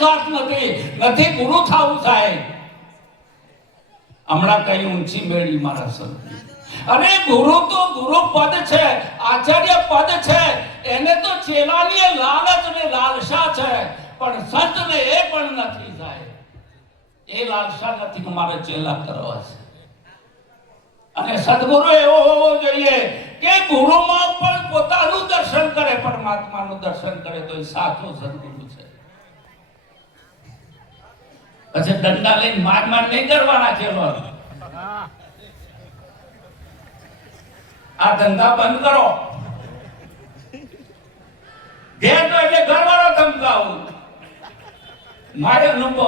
સ્વાર્થ નથી. નથી, ગુરુ થવું સાહેબ. હમણાં કઈ ઊંચી મેળવી મારા સર અરે ગુરુ તો ગુરુ પદ છે, આચાર્ય પદ છે. એને તો ચેલાની લાલચ ને લાલસા છે. પણ સંતને એ પણ નથી સાહેબ. એ લાલસા નથી મારે ચેલા કરવા છે. અને સદગુરુ એવો હોવો જોઈએ કે ગુરુમાં પણ પોતાનું દર્શન કરે, પરમાત્માનું દર્શન કરે, તો એ સાચો સદગુરુ છે. પછી દંડા લઈને માર માર નહીં કરવાના છે આ ધંધા બંધ કરો. ઘેર એટલે ઘરવાળો ધમકાવું. મારે અનુભવ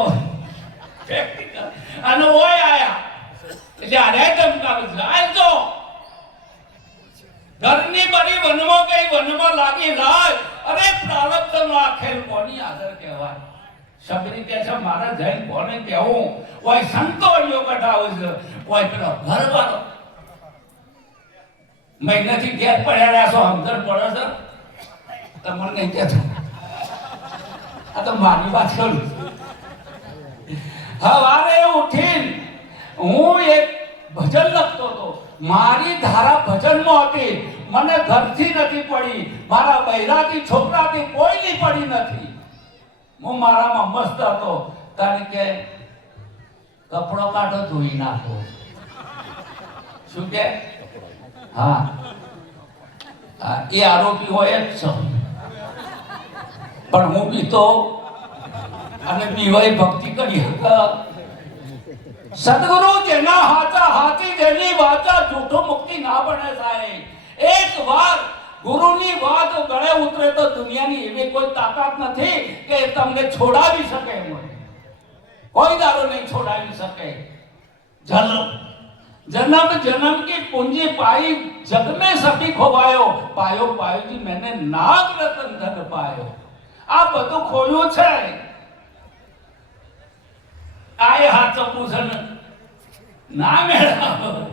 આનો ઓય આયા. એટલે આને ધમકાવું છે. આ તો. ઘરની બધી વનમાં કઈ વનમાં લાગી લાય અરે પ્રારબ્ધ નો આખેલ કોની આદર કહેવાય? સબરી કે છે, મારા જૈન કોને કહેવું? ઓય સંતોષીઓ કઢાવે છે, કોઈ પેલો ઘરવાળો. મહિનાથી ઘેર પડ્યા રહ્યા છો હમદર પડે છે? તમને નહીં કહેતો. આ તો મારી વાત કરું હવારે ઉઠીને હું એક ભજન લખતો હતો. મારી ધારા ભજનમાં હતી. મને ઘરથી નથી પડી. મારા બૈરાથી છોકરાથી કોઈની પડી નથી. હું મારામાં મસ્ત હતો. કારણ કે કપડો કાઢો ધોઈ નાખો. શું કે? હા. એ આરોપી હોય જ છો. પણ હું બી તો અને પીવાય ભક્તિ કરી સદગુરુ જેના હાચા હાથી જેની વાચા જૂઠો મુક્તિ ના બને સાહેબ. એક વાર ગુરુની વાત ગળે ઉતરે તો દુનિયાની એવી કોઈ તાકાત નથી કે તમને છોડાવી શકે કોઈ દારો નહીં છોડાવી શકે. જન્મ. જન્મ જન્મ કી પૂંજી પાઈ જગ મેં સભી ખોવાયો. પાયો પાયોજી મેને નાગ રતન ધન પાયો. આ બધું ખોયું છે. આય હાચવું છે ના મેળા.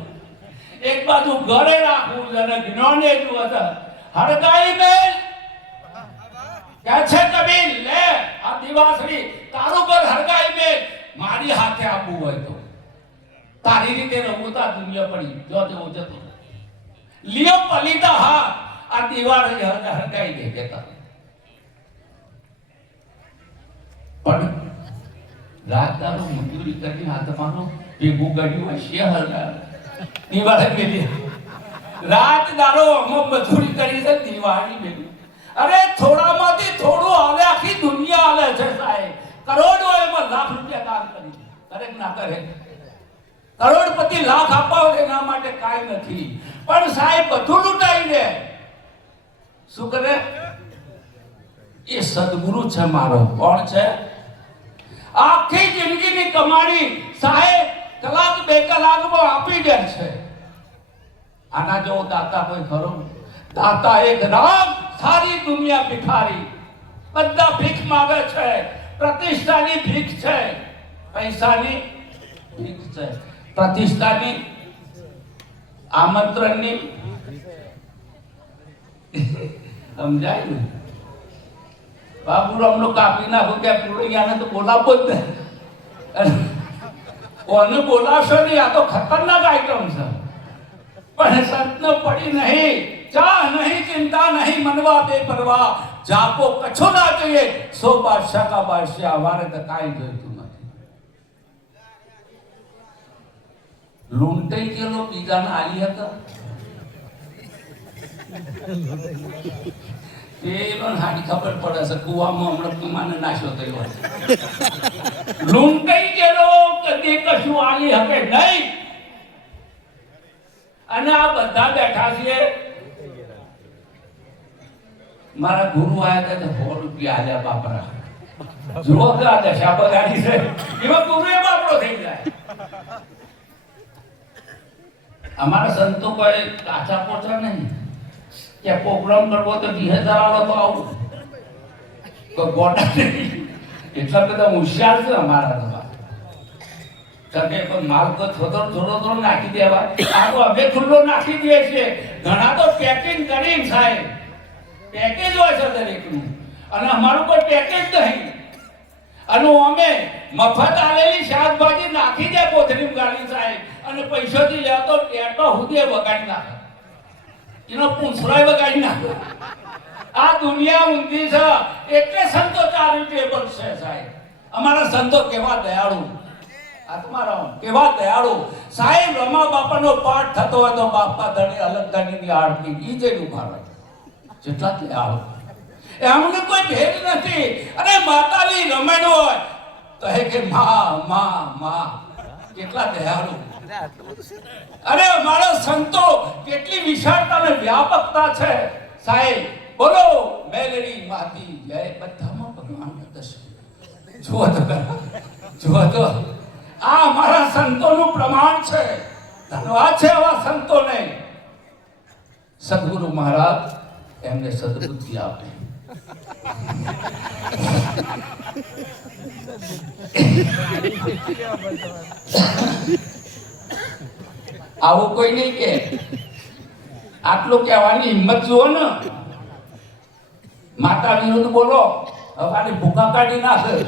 એક બાજુ ઘરે રાખવું છે અને જ્ઞાને જ વધારે હડકાઈ બેન કે છે કબીલ લે આ દિવાસરી તારું પર હરગાઈ બેન મારી હાથે આપવું હોય તો તારી રીતે રમુતા દુનિયા પડી જો તેવો જતો લિયો પલિતા હા આ દિવાળ હરગાઈ દે કેતા પણ રાતદારો મંજૂરી કરી આ ભેગું કર્યું હશે હરગાર દિવાળે મેલી રાત અમો મજૂરી દિવાળી મેલી અરે થોડામાંથી થોડું હાલે, આખી દુનિયા હાલે છે સાહેબ. કરોડો એમાં લાખ રૂપિયા દાન કરી કરે ના કરે. કરોડપતિ લાખ આપવા એના માટે કાંઈ નથી. પણ સાહેબ, બધું લૂંટાઈ દે. શું કરે? એ સદગુરુ છે મારો. કોણ છે? આખી જિંદગીની કમાણી સાહેબ કલાક બે કલાકમાં આપી દે છે. આના જેવો દાતા કોઈ ખરો? દાતા એક રામ, સારી દુનિયા ભિખારી. બધા ભીખ માંગે છે, પ્રતિષ્ઠાની ભીખ છે. પૈસાની ભીખ છે. પ્રતિષ્ઠાની આમંત્રણની સમજાય ને? બાબુરામ નો કાપી નાખો કે પુરૈયાને તો બોલાવો જ કોને બોલાવશો નહીં? આ તો ખતરનાક આઈટમ છે. પણ સંતને પડી નહીં. ચા નહીં, ચિંતા નહીં, મનવા બે પરવા. જાપો કછો ના જોઈએ. સો બાદશાહ કા બાદશાહ અમારે તો કાંઈ જોઈતું નથી. લૂંટાઈ ગયેલો બીજાના આલી હતા. એનો હાડી ખબર પડે છે, કુવામાં હમણાં કુમાને નાશો થયો લૂંટાઈ ગયેલો કદી કશું આલી હકે નહીં. અને આ બધા બેઠા છીએ મારા ગુરુ આયા હતા તો સો રૂપિયા આલ્યા બાપરા જુઓ કે આ દશા છે. એમાં ગુરુ એ બાપરો થઈ જાય. અમારા સંતો કોઈ કાચા પોચા નહીં. કે પ્રોગ્રામ કરવો તો હજાર આલો તો આવું. તો ગોટા એટલા બધા હોશિયાર છે અમારા તો કારણ કે કોઈ માલ તો થોડો થોડો થોડો નાખી દેવા આ તો અમે ખુલ્લો નાખી દઈએ છીએ ઘણા તો પેકિંગ કરીને સાહેબ પેકેજ હોય છે દરેકનું. અને અમારું કોઈ પેકેજ નહીં. અને અમે મફત આવેલી શાકભાજી નાખી દે કોથળી ગાડી સાહેબ. અને પૈસાથી લેતો ટેટો હુદે બગાડી નાખે. એનો પૂંછરાય બગાડી નાખે. આ દુનિયા ઊંધી છે. એટલે સંતો ચારિટેબલ છે સાહેબ. અમારા સંતો કેવા દયાળુ. આત્મા તમારા કેવા દયાળુ. સાહેબ, રમા બાપાનો પાઠ થતો હોય તો બાપા ધણી અલગ ધણીની આરતી. ઈ જે ઉભાવે જેટલા દયાળુ એમને કોઈ ભેદ નથી. અને માતાની રમણ હોય, તો હે કે માં માં માં, કેટલા દયાળુ. અરે મારો સંતો, કેટલી વિશાળતા અને વ્યાપકતા છે. સાહેબ, બોલો, મેલડી માતી, જય બધામાં ભગવાન દર્શન. જુઓ તો જુઓ તો. આ મારા સંતોનું પ્રમાણ છે. ધન્યવાદ છે આવા સંતોને. સદગુરુ મહારાજ એમને સદબુદ્ધિ આપે. આવું કોઈ નહીં કે. આટલું કહેવાની હિંમત જુઓ ને. માતા વિરુદ્ધ બોલો. હવે ભૂખા કાઢી નાખે.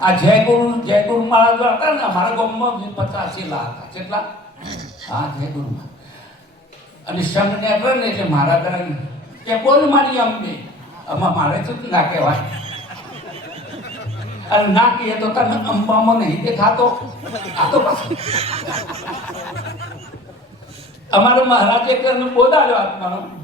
આ જય ગુરુ જય મહારાજ હતા ને અમારા ગામમાં પચાસી લાખ. હતા. કેટલા? હા જય ગુરુ મહારાજ. અને સંઘ ને એટલે ઘરે કે બોલ મારી અમને. અમા મારે શું ના કહેવાય? અને ના કહીએ તો તને અંબામાં નહીં દેખાતો. આ તો અમારા મહારાજે કરીને બોલાવ્યો આત્માનો.